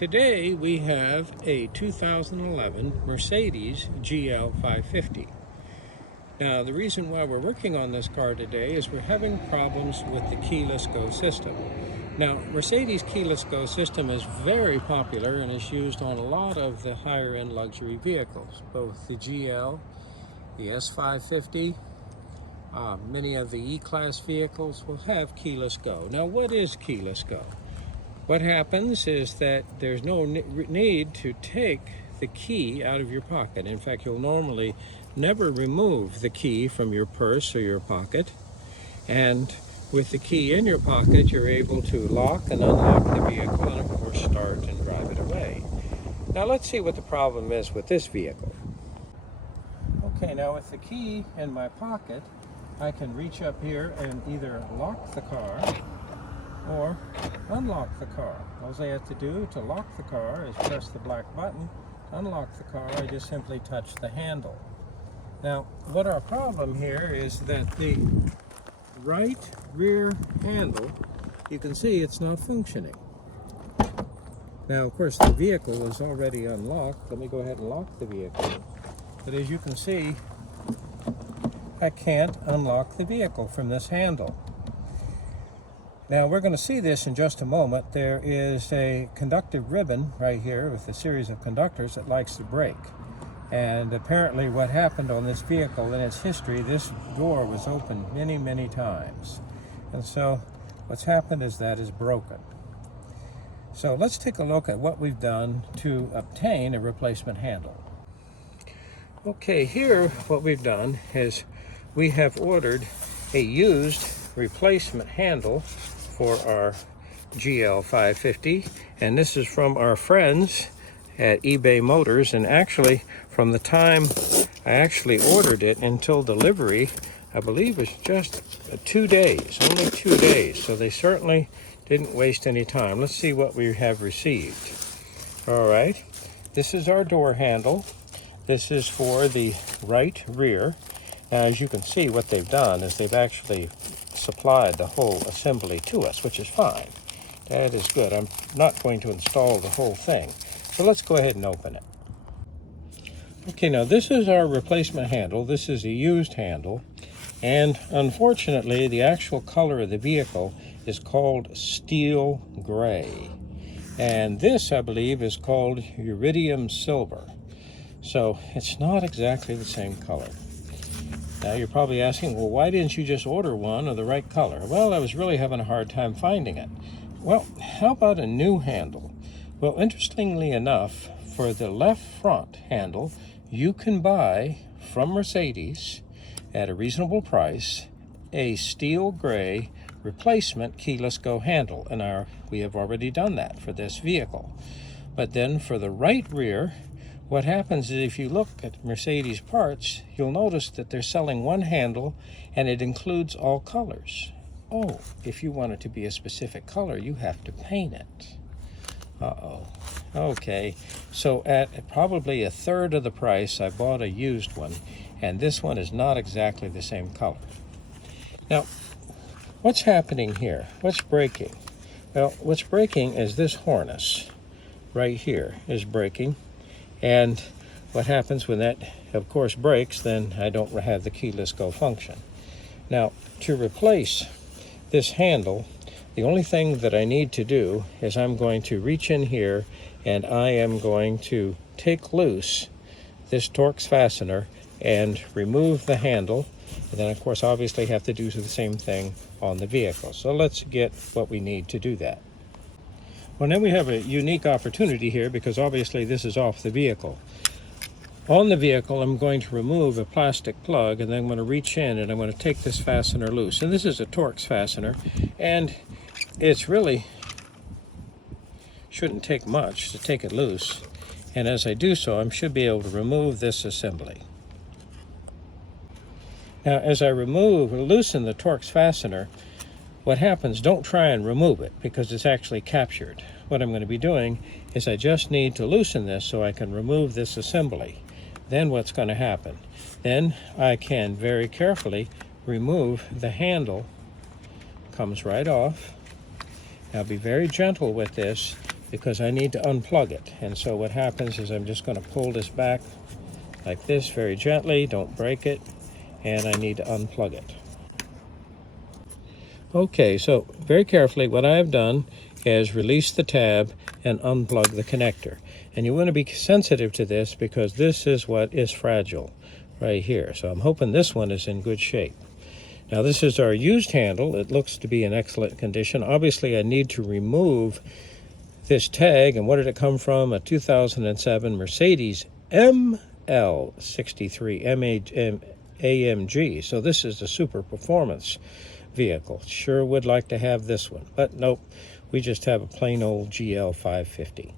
Today we have a 2011 Mercedes GL 550. Now the reason why we're working on this car today is we're having problems with the keyless go system. Now Mercedes keyless go system is very popular and is used on a lot of the higher end luxury vehicles, both the GL, the S550, many of the E-Class vehicles will have keyless go. Now what is keyless go? What happens is that there's no need to take the key out of your pocket. In fact, you'll normally never remove the key from your purse or your pocket. And with the key in your pocket, you're able to lock and unlock the vehicle and, of course, start and drive it away. Now, let's see what the problem is with this vehicle. Okay, now with the key in my pocket, I can reach up here and either lock the car or unlock the car. All I have to do to lock the car is press the black button. To unlock the car, I just simply touch the handle. Now, what our problem here is that the right rear handle, you can see it's not functioning. Now, of course, the vehicle is already unlocked. Let me go ahead and lock the vehicle. But as you can see, I can't unlock the vehicle from this handle. Now we're going to see this in just a moment. There is a conductive ribbon right here with a series of conductors that likes to break. And apparently what happened on this vehicle in its history, this door was opened many, many times. And so what's happened is that is broken. So let's take a look at what we've done to obtain a replacement handle. Okay, here what we've done is we have ordered a used replacement handle for our GL 550, and this is from our friends at eBay Motors. And actually, from the time I actually ordered it until delivery, I believe it's just 2 days, only 2 days. So they certainly didn't waste any time. Let's see what we have received. All right, this is our door handle. This is for the right rear. Now, as you can see, what they've done is they've actually supplied the whole assembly to us, which is fine. That is good. I'm not going to install the whole thing. So let's go ahead and open it. Okay, now this is our replacement handle. This is a used handle. And unfortunately, the actual color of the vehicle is called steel gray. And this, I believe, is called iridium silver. So it's not exactly the same color. Now you're probably asking, well, why didn't you just order one of the right color? Well, I was really having a hard time finding it. Well, how about a new handle? Well, interestingly enough, for the left front handle, you can buy from Mercedes at a reasonable price a steel gray replacement keyless go handle. And we have already done that for this vehicle. But then for the right rear, what happens is if you look at Mercedes parts, you'll notice that they're selling one handle and it includes all colors. Oh, if you want it to be a specific color, you have to paint it. Uh-oh. Okay, so at probably a third of the price, I bought a used one, and this one is not exactly the same color. Now, what's happening here? What's breaking? Well, what's breaking is this harness right here is breaking. And what happens when that, of course, breaks, then I don't have the keyless go function. Now, to replace this handle, the only thing that I need to do is I'm going to reach in here and I am going to take loose this Torx fastener and remove the handle. And then, of course, obviously have to do the same thing on the vehicle. So let's get what we need to do that. Well, now we have a unique opportunity here because obviously this is off the vehicle. On the vehicle, I'm going to remove a plastic plug and then I'm going to reach in and I'm going to take this fastener loose. And this is a Torx fastener, and it's really shouldn't take much to take it loose. And as I do so, I should be able to remove this assembly. Now, as I loosen the Torx fastener, what happens, don't try and remove it because it's actually captured. What I'm going to be doing is I just need to loosen this so I can remove this assembly. Then what's going to happen? Then I can very carefully remove the handle. Comes right off. Now be very gentle with this because I need to unplug it. And so what happens is I'm just going to pull this back like this very gently, don't break it, and I need to unplug it. Okay, so very carefully what I've done is release the tab and unplug the connector. And you want to be sensitive to this because this is what is fragile right here. So I'm hoping this one is in good shape. Now this is our used handle. It looks to be in excellent condition. Obviously I need to remove this tag. And what did it come from? A 2007 Mercedes ML63 AMG. So this is a super performance vehicle. Sure would like to have this one, but nope, we just have a plain old GL 550.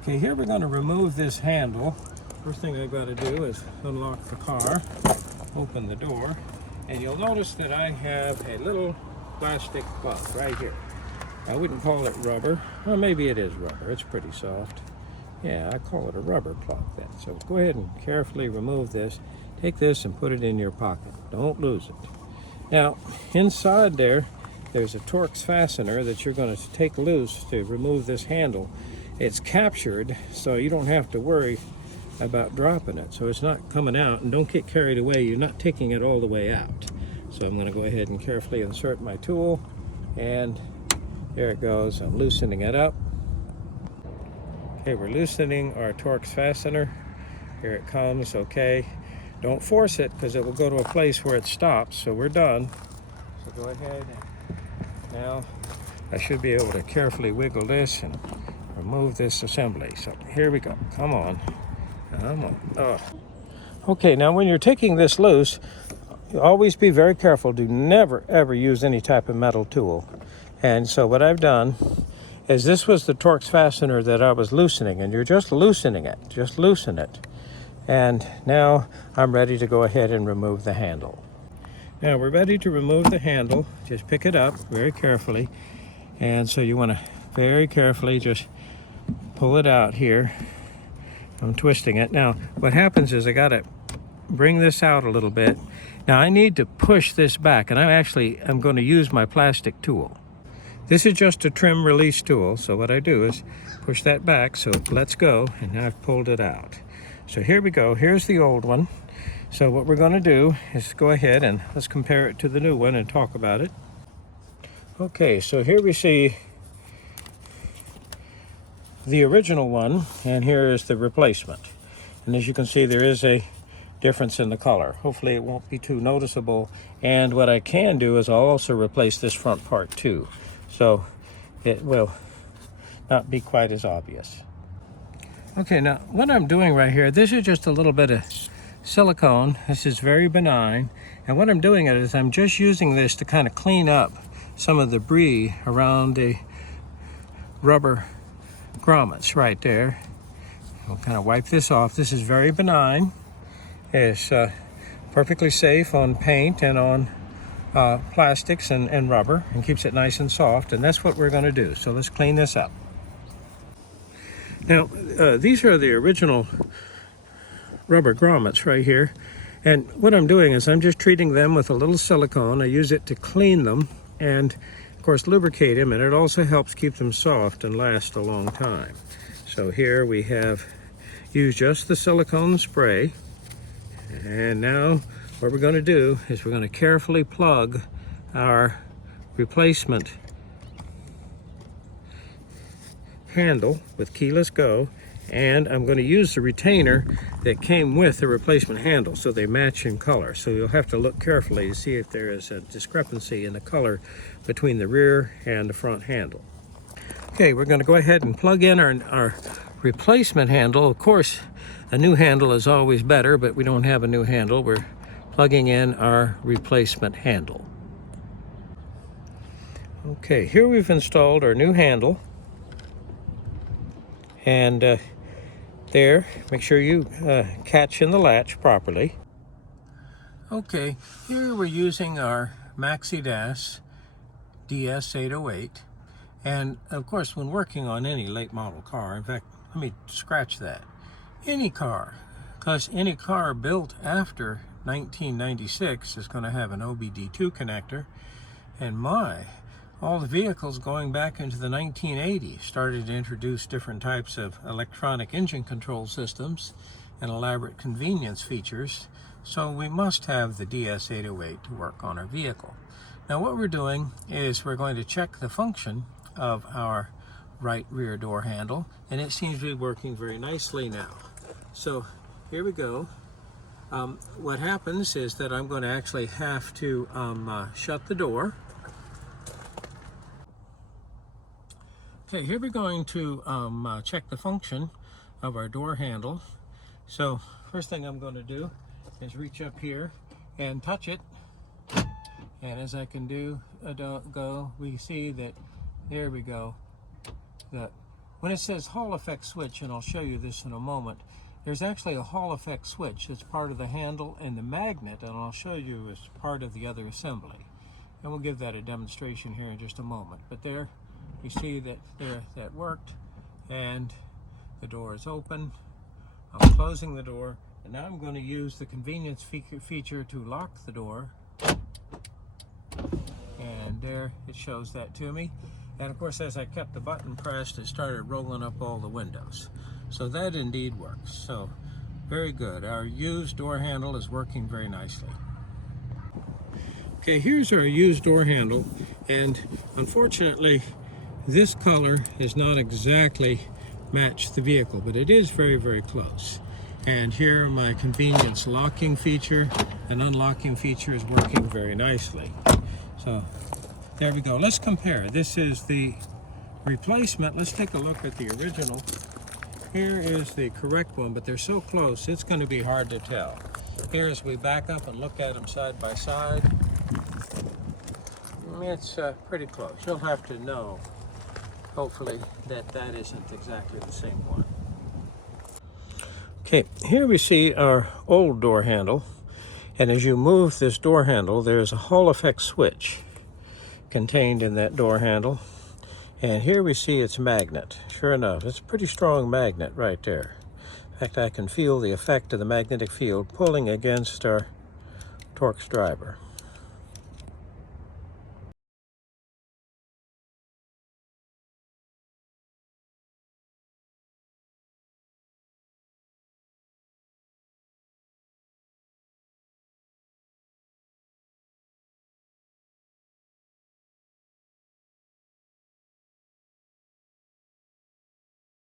Okay, here we're going to remove this handle. First thing I've got to do is unlock the car, open the door, and you'll notice that I have a little plastic plug right here. I wouldn't call it rubber. Well, maybe it is rubber. It's pretty soft. Yeah, I call it a rubber plug then. So go ahead and carefully remove this. Take this and put it in your pocket. Don't lose it. Now, inside there's a Torx fastener that you're going to take loose to remove this handle. It's captured, so you don't have to worry about dropping it. So it's not coming out, and don't get carried away. You're not taking it all the way out. So I'm going to go ahead and carefully insert my tool, and there it goes. I'm loosening it up. Okay, we're loosening our Torx fastener. Here it comes, okay. Don't force it because it will go to a place where it stops, so we're done. So go ahead. Now I should be able to carefully wiggle this and remove this assembly. So here we go. Come on. Come on. Oh. Okay, now when you're taking this loose, always be very careful. Do never ever use any type of metal tool. And so what I've done is this was the Torx fastener that I was loosening, and you're just loosening it. Just loosen it. And now I'm ready to go ahead and remove the handle. Now we're ready to remove the handle. Just pick it up very carefully. And so you want to very carefully just pull it out here. I'm twisting it. Now what happens is I got to bring this out a little bit. Now I need to push this back, and I'm going to use my plastic tool. This is just a trim release tool. So what I do is push that back so it lets go, and now I've pulled it out. So here we go. Here's the old one. So what we're going to do is go ahead and let's compare it to the new one and talk about it. Okay, so here we see the original one, and here is the replacement. And as you can see, there is a difference in the color. Hopefully it won't be too noticeable. And what I can do is I'll also replace this front part too. So it will not be quite as obvious. Okay, now what I'm doing right here, this is just a little bit of silicone. This is very benign. And what I'm doing is I'm just using this to kind of clean up some of the debris around the rubber grommets right there. I'll kind of wipe this off. This is very benign. It's perfectly safe on paint and on plastics and rubber, and keeps it nice and soft. And that's what we're going to do. So let's clean this up. Now, these are the original rubber grommets right here. And what I'm doing is I'm just treating them with a little silicone. I use it to clean them and, of course, lubricate them. And it also helps keep them soft and last a long time. So here we have used just the silicone spray. And now what we're going to do is we're going to carefully plug our replacement handle with keyless go, and I'm going to use the retainer that came with the replacement handle so they match in color. So you'll have to look carefully to see if there is a discrepancy in the color between the rear and the front handle. Okay, we're going to go ahead and plug in our replacement handle. Of course, a new handle is always better, but we don't have a new handle. We're plugging in our replacement handle. Okay, here we've installed our new handle. And there, make sure you catch in the latch properly. Okay, here we're using our Maxi-Das DS808. And of course, when working on any late model car, in fact, let me scratch that. Any car, because any car built after 1996 is going to have an OBD2 connector. And my, all the vehicles going back into the 1980s started to introduce different types of electronic engine control systems and elaborate convenience features, so we must have the DS808 to work on our vehicle. Now what we're doing is we're going to check the function of our right rear door handle, and it seems to be working very nicely now. So here we go. What happens is that I'm going to actually have to shut the door. Okay, here we're going to check the function of our door handle. So first thing I'm going to do is reach up here and touch it. And as I can go, we see that there we go. When it says Hall effect switch, and I'll show you this in a moment, there's actually a Hall effect switch that's part of the handle and the magnet, and I'll show you as part of the other assembly. And we'll give that a demonstration here in just a moment. But there, you see that that worked, and the door is open. I'm closing the door, and now I'm going to use the convenience feature to lock the door. And there, it shows that to me. And of course, as I kept the button pressed, it started rolling up all the windows. So that indeed works. So very good. Our used door handle is working very nicely. Okay, here's our used door handle, and unfortunately this color has not exactly matched the vehicle, but it is very, very close. And here my convenience locking feature and unlocking feature is working very nicely. So there we go. Let's compare. This is the replacement. Let's take a look at the original. Here is the correct one, but they're so close, it's going to be hard to tell. Here, as we back up and look at them side by side, it's pretty close. You'll have to know, hopefully, that that isn't exactly the same one. Okay, here we see our old door handle, and as you move this door handle, there's a Hall effect switch contained in that door handle. And here we see its magnet. Sure enough, it's a pretty strong magnet right there. In fact, I can feel the effect of the magnetic field pulling against our Torx driver.